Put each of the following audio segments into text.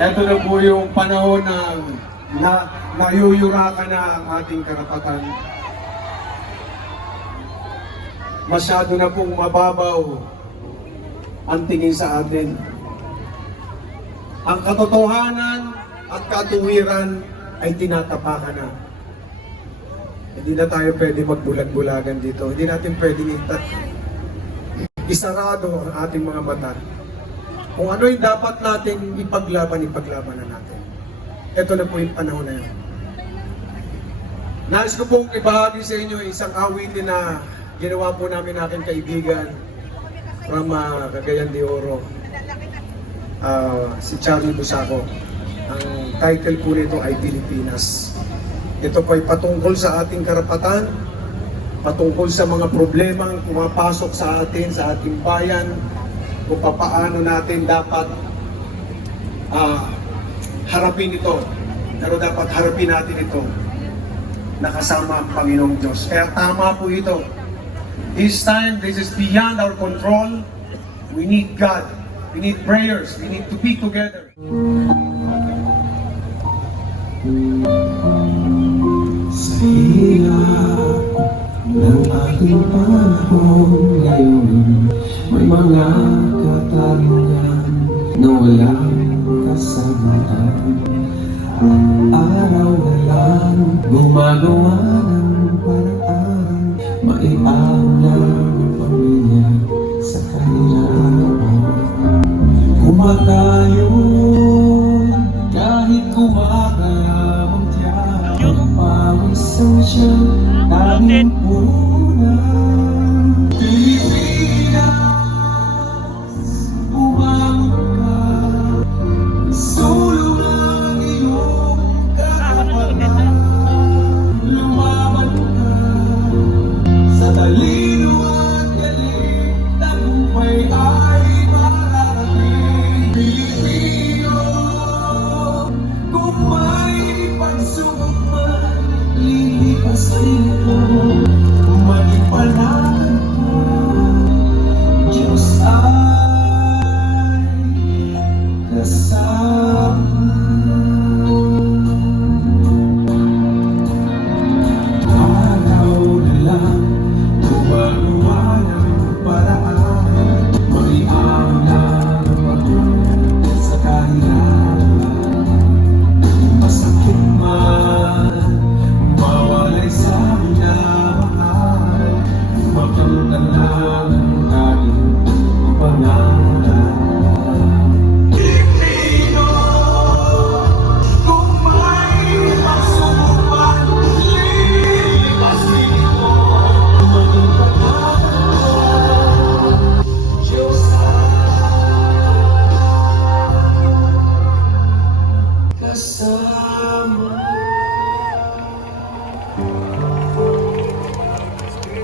Ito na po yung panahon na, na nayuyurakan na ang ating karapatan. Masyado na pong mababaw ang tingin sa atin. Ang katotohanan at katuwiran ay tinatapakan na. Hindi na tayo pwede magbulag-bulagan dito. Hindi natin pwede itat isarado ang ating mga mata. Kung ano yung dapat natin ipaglaban, ipaglaban na natin. Ito na po yung panahon na yun. Nais ko pong ibahagi sa inyo isang awitin na ginawa po namin aking kaibigan from uh, Cagayan de Oro. Ah, si Charlie Busaco. Ang title po nito ay Pilipinas. Ito po ay patungkol sa ating karapatan, patungkol sa mga problemang pumapasok sa atin, sa ating bayan, kung paano natin dapat ah, harapin ito. Pero dapat harapin natin ito nakasama ang Panginoong Diyos. Kaya tama po ito. This time, this is beyond our control. We need God. We need prayers. We need to be together. Sa hirap ng ating panahon ngayon May mga katanungan na walang kasagutan Araw na lang gumagawa ng paraan. Maialam ang pamilya sa kahirapan Kumakayon Lilipas ito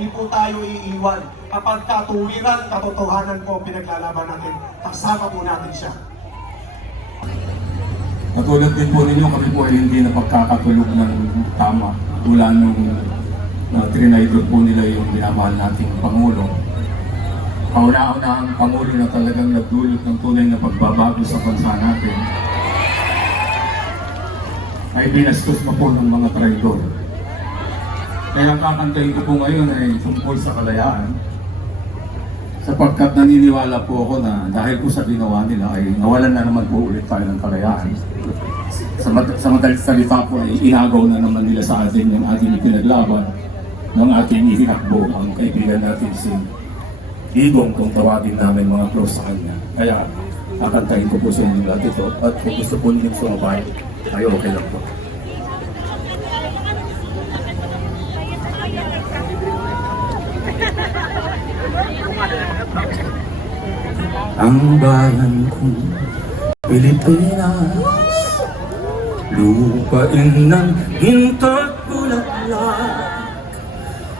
hindi po tayo iiwan. Kapag katuwiran, katotohanan po pinaglalaban natin, kasama po natin siya. Katulad din po ninyo, kami po ay hindi napagkakatulog ng tama mula nung uh, trinaydor po nila yung minamahal nating Pangulo. Kauna-una ang Pangulo na talagang nagdulot ng tunay na pagbabago sa bansa natin ay binastos pa po ng mga traidor. Kaya ang kakantayin ko po ngayon ay tungkol sa kalayaan sapagkat naniniwala po ako na dahil po sa ginawa nila ay nawalan na naman po ulit tayo ng kalayaan. Sa, mad- sa madalit salita po ay inagaw na naman nila sa atin yung ating ipinaglaban ng ating ihinakbo ang kaibigan natin si Igong kung tawagin namin mga close sa kanya. Kaya kakantahin ko po sa inyo lahat ito at kung gusto po ninyong sumabay ay okay lang po. Ang bayan ko Pilipinas. Lupain ng hintot bulaklak.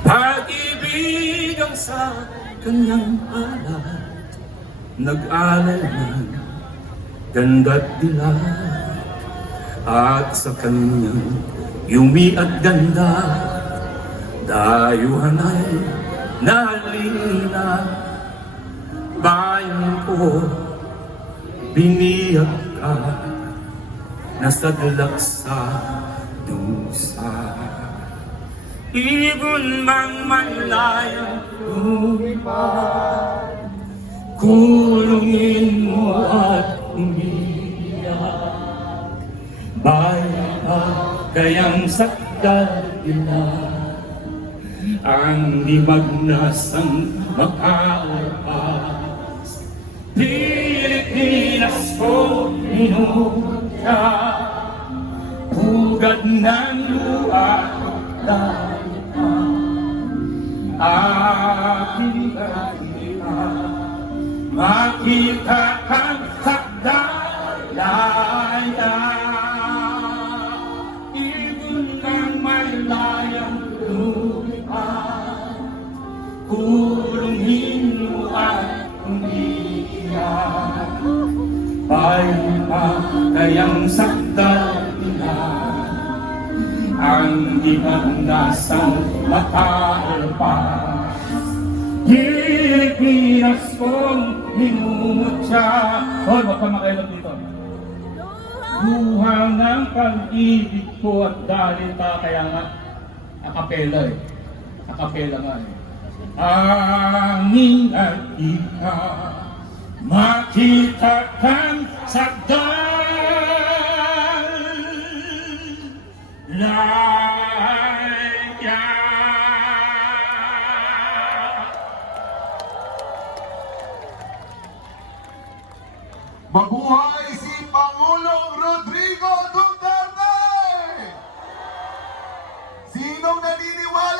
Pag-ibig ang sa kanyang alat. Nag-alay ng ganda't dilag At sa kanyang yumi at ganda Dayuhan ay nalina Bayan ko Biniyak ka Nasadlak sa dusa. Ibon mang malayang lumipad Kulungin mo at umiyak. Bayan ka kayang sakdal Ang libag na sang makaalpas Pilipinas ko inutya Pugad ng luha Aking kakita Makita kang kayang sakdal nila. Ang ginanasang matalpas Pilipinas kong minumutya Hoy, wag ka makailan dito. Luha ng pag-ibig ko at dalita Kaya nga, akapela eh. Akapela nga eh. Angin at ikaw Makita kang sakdal Laya Mabuhay si Pangulong Rodrigo Duterte! Sinong naniniwala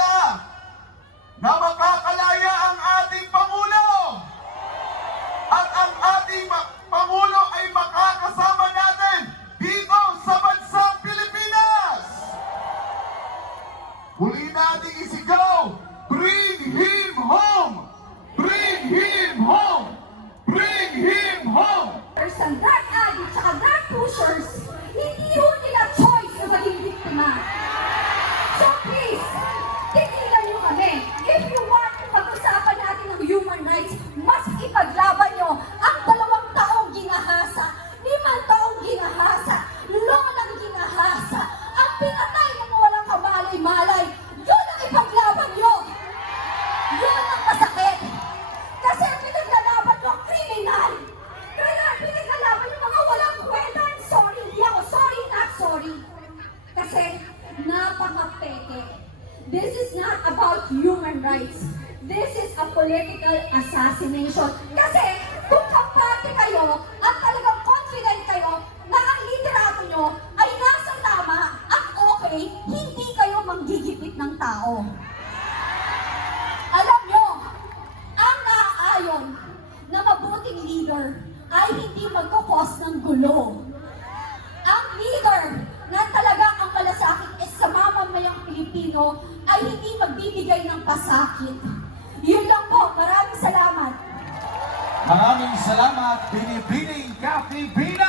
Muli nating isigaw, Bring him home! Bring him home! Bring him home! ang drug addict at drug pushers, hindi ho nila choice na maging biktima. ang gulo. Ang leader na talagang ang malasakit is sa mamamayang Pilipino ay hindi magbibigay ng pasakit. Yun lang po. Maraming salamat. Maraming salamat, Binibining Kathy Bini.